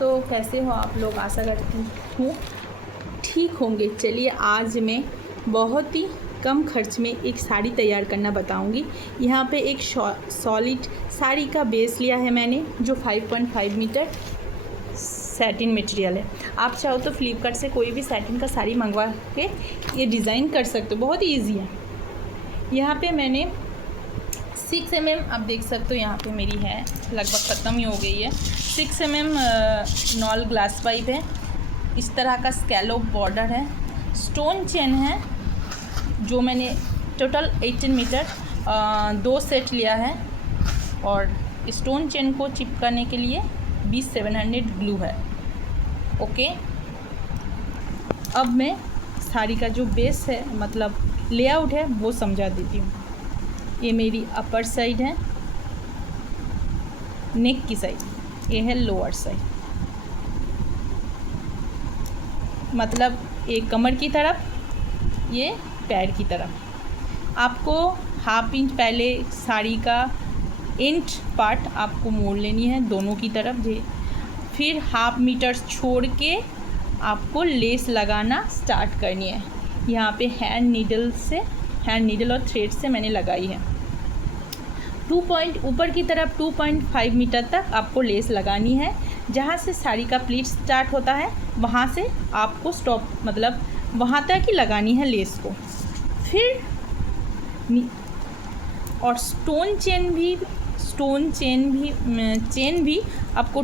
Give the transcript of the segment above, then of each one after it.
तो कैसे हो आप लोग? आशा करती हूँ ठीक होंगे। चलिए आज मैं बहुत ही कम खर्च में एक साड़ी तैयार करना बताऊंगी। यहाँ पे एक सॉलिड साड़ी का बेस लिया है मैंने, जो 5.5 मीटर सैटिन मटेरियल है। आप चाहो तो फ्लिपकार्ट से कोई भी सैटिन का साड़ी मंगवा के ये डिज़ाइन कर सकते हो, बहुत ही ईजी है। यहाँ पे मैंने 6 mm, आप देख सकते हो यहाँ पे मेरी है, लगभग ख़त्म ही हो गई है। 6 mm नॉल ग्लास पाइप है, इस तरह का स्कैलोप बॉर्डर है, स्टोन चेन है जो मैंने टोटल 18 मीटर 2 सेट लिया है, और स्टोन चेन को चिपकाने के लिए B700 ग्लू है। ओके, अब मैं साड़ी का जो बेस है, मतलब लेआउट है, वो समझा देती हूँ। ये मेरी अपर साइड है, नेक की साइड, ये है लोअर साइड, मतलब एक कमर की तरफ, ये पैर की तरफ। आपको ½ इंच पहले साड़ी का एंड पार्ट आपको मोड़ लेनी है दोनों की तरफ, फिर ½ मीटर छोड़ के आपको लेस लगाना स्टार्ट करनी है। यहाँ पे हैंड नीडल और थ्रेड से मैंने लगाई है। ऊपर की तरफ 2.5 मीटर तक आपको लेस लगानी है। जहाँ से साड़ी का प्लीट स्टार्ट होता है वहाँ से आपको स्टॉप, मतलब वहाँ तक ही लगानी है लेस को। फिर और चेन भी आपको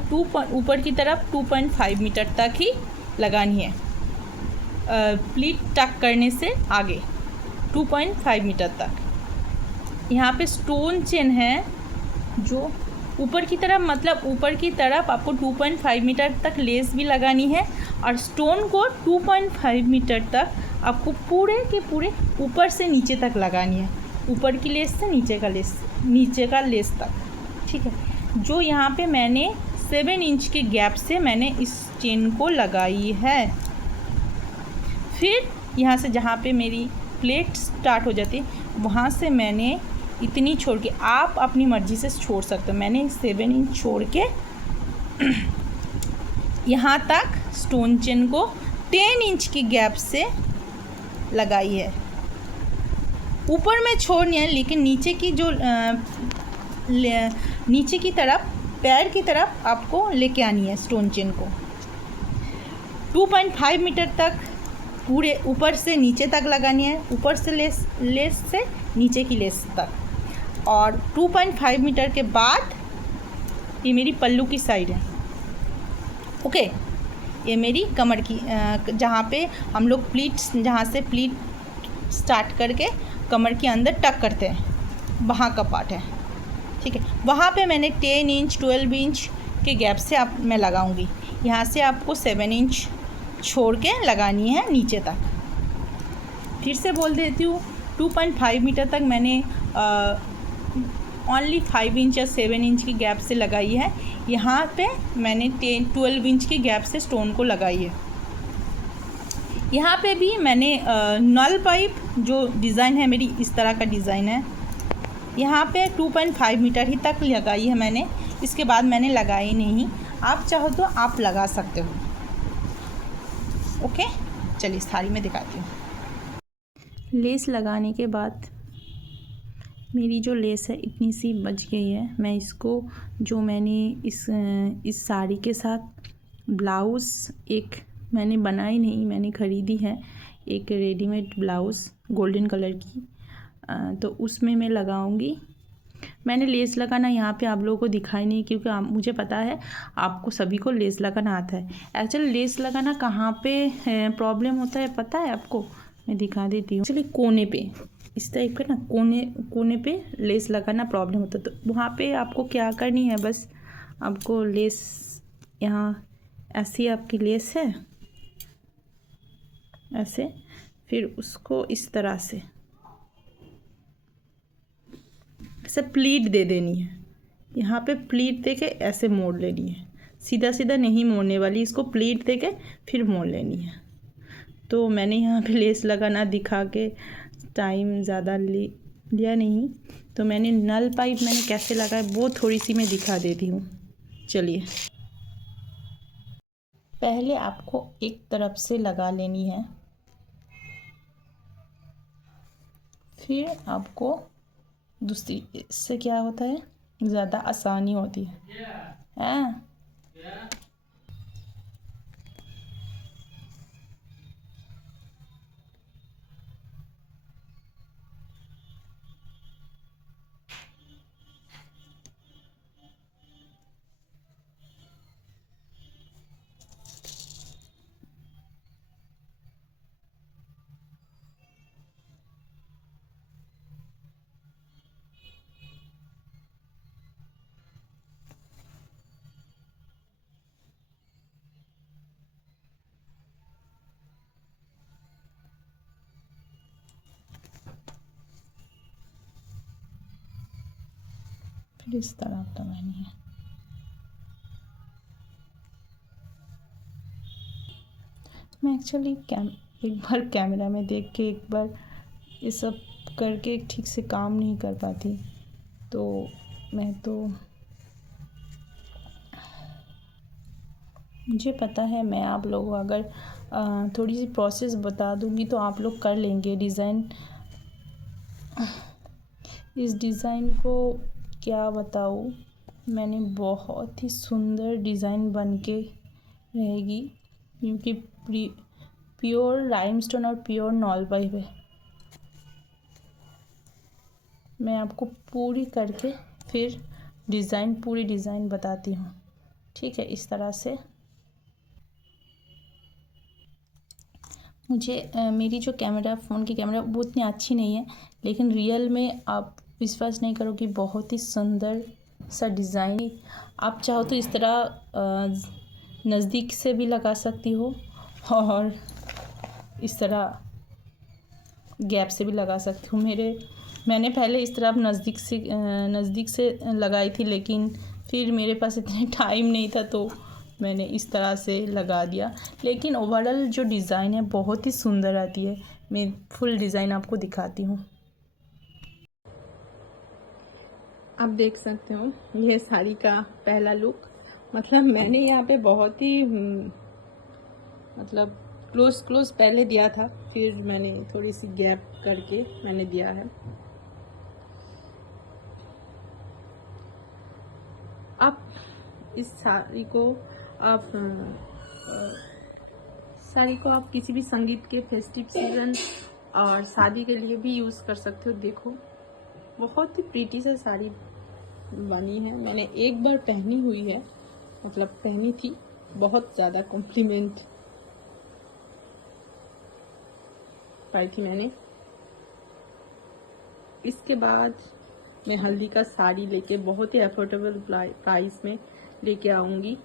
ऊपर की तरफ 2.5 मीटर तक ही लगानी है, प्लीट टक करने से आगे 2.5 मीटर तक। यहाँ पे स्टोन चेन है जो ऊपर की तरफ, मतलब ऊपर की तरफ आपको 2.5 मीटर तक लेस भी लगानी है, और स्टोन को 2.5 मीटर तक आपको पूरे के पूरे ऊपर से नीचे तक लगानी है, ऊपर की लेस से नीचे का लेस तक। ठीक है, जो यहाँ पे मैंने 7 इंच के गैप से मैंने इस चेन को लगाई है। फिर यहाँ से जहाँ पे मेरी प्लेट स्टार्ट हो जाती है वहाँ से मैंने इतनी छोड़ के, आप अपनी मर्ज़ी से छोड़ सकते हो, मैंने 7 इंच छोड़ के यहाँ तक स्टोन चेन को 10 इंच की गैप से लगाई है। ऊपर में छोड़नी है, लेकिन नीचे की जो नीचे की तरफ, पैर की तरफ आपको लेके आनी है स्टोन चेन को। 2.5 मीटर तक पूरे ऊपर से नीचे तक लगानी है, ऊपर से लेस से नीचे की लेस तक। और 2.5 मीटर के बाद ये मेरी पल्लू की साइड है। ओके, ये मेरी कमर की, जहाँ पे हम लोग जहाँ से प्लीट स्टार्ट करके कमर के अंदर टक करते हैं, वहाँ का पार्ट है। ठीक है, वहाँ पे मैंने 10 इंच 12 इंच के गैप से मैं लगाऊंगी। यहाँ से आपको 7 इंच छोड़ के लगानी है नीचे तक। फिर से बोल देती हूँ, 2.5 मीटर तक मैंने ओनली 5 इंच या 7 इंच की गैप से लगाई है। यहाँ पे मैंने 12 इंच की गैप से स्टोन को लगाई है। यहाँ पे भी मैंने नल पाइप जो डिज़ाइन है मेरी, इस तरह का डिज़ाइन है। यहाँ पे 2.5 मीटर ही तक लगाई है मैंने, इसके बाद मैंने लगाई नहीं। आप चाहो तो आप लगा सकते हो। ओके, चलिए साड़ी में दिखाती हूँ। लेस लगाने के बाद मेरी जो लेस है इतनी सी बच गई है। मैं इसको, जो मैंने इस साड़ी के साथ ब्लाउज़ एक मैंने बनाई नहीं, मैंने ख़रीदी है एक रेडीमेड ब्लाउज़ गोल्डन कलर की, तो उसमें मैं लगाऊंगी। मैंने लेस लगाना यहाँ पे आप लोगों को दिखाई नहीं, क्योंकि मुझे पता है आपको सभी को लेस लगाना आता है। एक्चुअली लेस लगाना कहाँ पे प्रॉब्लम होता है पता है आपको? मैं दिखा देती हूँ। एक्चुअली कोने पे, इस टाइप का ना, कोने पे लेस लगाना प्रॉब्लम होता है। तो वहाँ पे आपको क्या करनी है, बस आपको लेस, यहाँ ऐसी आपकी लेस है ऐसे, फिर उसको इस तरह से ऐसे प्लीट दे देनी है। यहाँ पे प्लीट दे के ऐसे मोड़ लेनी है, सीधा सीधा नहीं मोड़ने वाली, इसको प्लीट दे के फिर मोड़ लेनी है। तो मैंने यहाँ पे लेस लगाना दिखा के टाइम ज़्यादा लिया नहीं, तो मैंने नल पाइप मैंने कैसे लगाया वो थोड़ी सी मैं दिखा देती हूँ। चलिए, पहले आपको एक तरफ से लगा लेनी है, फिर आपको दूसरी, इससे क्या होता है ज़्यादा आसानी होती है। फिर इस तरह लगानी है। मैं एक्चुअली एक बार कैमरा में देख के एक बार ये सब करके ठीक से काम नहीं कर पाती, तो मुझे पता है मैं आप लोगों को अगर थोड़ी सी प्रोसेस बता दूंगी तो आप लोग कर लेंगे। इस डिज़ाइन को क्या बताऊँ, मैंने बहुत ही सुंदर डिज़ाइन बन के रहेगी, क्योंकि प्योर राइमस्टोन और प्योर नॉल पाइप है। मैं आपको पूरी करके फिर पूरी डिज़ाइन बताती हूँ, ठीक है। इस तरह से मुझे मेरी जो फ़ोन की कैमरा वो उतनी अच्छी नहीं है, लेकिन रियल में आप विश्वास नहीं करोगे, बहुत ही सुंदर सा डिज़ाइन। आप चाहो तो इस तरह नज़दीक से भी लगा सकती हो और इस तरह गैप से भी लगा सकती हूँ। मैंने पहले इस तरह नज़दीक से लगाई थी, लेकिन फिर मेरे पास इतने टाइम नहीं था तो मैंने इस तरह से लगा दिया। लेकिन ओवरऑल जो डिज़ाइन है बहुत ही सुंदर आती है। मैं फुल डिज़ाइन आपको दिखाती हूँ। आप देख सकते हो ये साड़ी का पहला लुक। मतलब मैंने यहाँ पे बहुत ही मतलब क्लोज पहले दिया था, फिर मैंने थोड़ी सी गैप करके मैंने दिया है। आप इस साड़ी को आप किसी भी संगीत के फेस्टिव सीजन और शादी के लिए भी यूज़ कर सकते हो। देखो बहुत ही प्रीटी सा साड़ी बनी है। मैंने एक बार पहनी हुई है, मतलब पहनी थी, बहुत ज़्यादा कॉम्प्लीमेंट पाई थी मैंने। इसके बाद मैं हल्दी का साड़ी लेके बहुत ही अफोर्डेबल प्राइस में लेके आऊँगी।